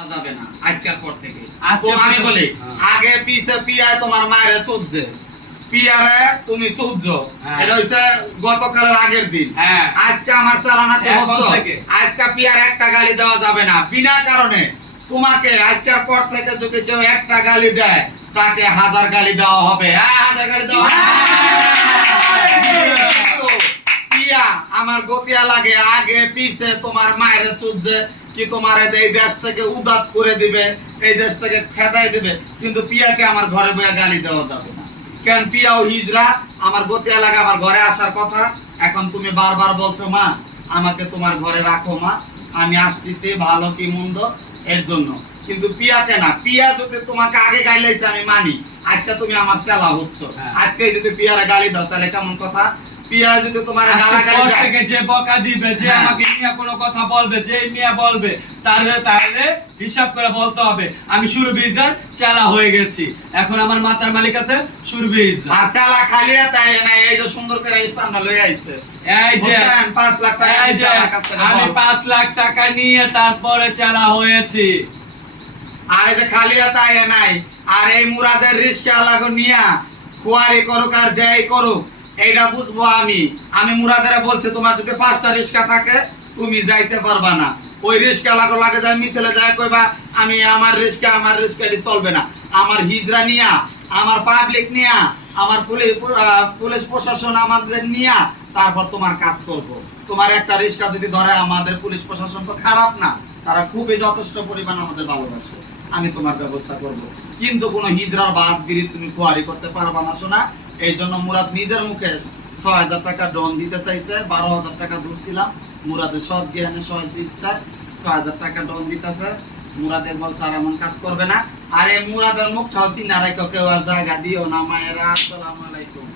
তা যাবে না আজকের পর থেকে। আমি বলি হ্যাঁ। আগে পিছে পিয়ায় তোমার মায়ের চুজছে পিয়ারে তুমি চুজছ হ্যাঁ। এটা হইছে গতকালের আগের দিন। হ্যাঁ। আজকে আমার চালানাতে হচ্ছে। আজকে পিয়ার একটা গালি দেওয়া যাবে না বিনা কারণে। তোমাকে আজকের পর থেকে যদি কেউ একটা গালি দেয় তাকে হাজার গালি দেওয়া হবে। হ্যাঁ, হাজার গালি দেওয়া আমার গতিয়া লাগে আগে পিছে তোমার মায়ের চুজছে কি তোমার এই দেশ থেকে উদাত করে দিবে এই দেশ থেকে খেদাই দিবে কিন্তু পিয়াকে আমার ঘরে বয়ে গালি দেওয়া যাবে না। কেন পিয়াও হিজরা আমার গতিয়া লাগে আমার ঘরে আসার কথা। এখন তুমি বারবার বলছো মা আমাকে তোমার ঘরে রাখো মা আমি আসতেছি ভালো কি মন্দ এর জন্য। কিন্তু পিয়াকে না পিয়া যদি তোমাকে আগে গাইলাইছে আমি মানি। আজকে তুমি আমার সেলা হচ্ছ। হ্যাঁ। আজকে যদি পিয়ারে গালি দাও তাহলে কেমন কথা? পিয়া যদি তোমার আজকে গালাগালি থেকে যে বকা দিবে যে হ্যাঁ। আমাকে নিয়ে কোনো কথা বলবে যে নিয়ে বলবে তাহলে তাহলে হিসাব করে বলতে হবে আমি সুরভি ইসরার চালা হয়ে গেছি। এখন আমার মাতার মালিক আছে সুরভি আর খালিয়া তাই না এই যে সুন্দর করে স্ট্যান্ডটা লই আইছে। এই যে পাঁচ লাখ টাকা আমি পাঁচ লাখ টাকা নিয়ে তারপরে চালা হয়েছি। আর এই যে খালিয়া তাই নাই আর এই মুরাদের রিস্কা লাগো নিয়া খুয়ারি করুক আর যাই করুক এইটা বুঝব আমি। আমি মুরাদের বলছি, তোমার যদি পাঁচটা রিস্কা থাকে, তুমি যাইতে পারবা না। ওই রিস্কা লাগো, লাগে যায় মিছিলে যায় কইবা, আমি আমার রিস্কা, আমার রিস্কাটি চলবে না। আমার হিজরা নিয়া, আমার পাবলিক নিয়া, আমার পুলিশ পুলিশ প্রশাসন আমাদের নিয়া, তারপর তোমার কাজ করব। তোমার একটা রিস্কা যদি ধরে, আমাদের পুলিশ প্রশাসন তো খারাপ না। তারা খুবই যথেষ্ট পরিমাণ আমাদের ভালোবাসে। আমি তোমার ব্যবস্থা করব। কিন্তু কোনো হিজরার বাদ বিড়ি তুমি কুয়ারি করতে পারবা না শোনা এই জন্য মুরাদ নিজের মুখে ছয় হাজার টাকা ডন দিতে চাইছে, বারো হাজার টাকা ধরছিলাম। মুরাদের সব জ্ঞানে সব দিচ্ছে ছয় হাজার টাকা ডন দিতেছে। মুরাদের বল আর এমন কাজ করবে না। আর এই মুরাদের মুখটাও চিনা রাখো, কেউ আর জায়গা দিও না, মায়েরা। আসসালাম আলাইকুম।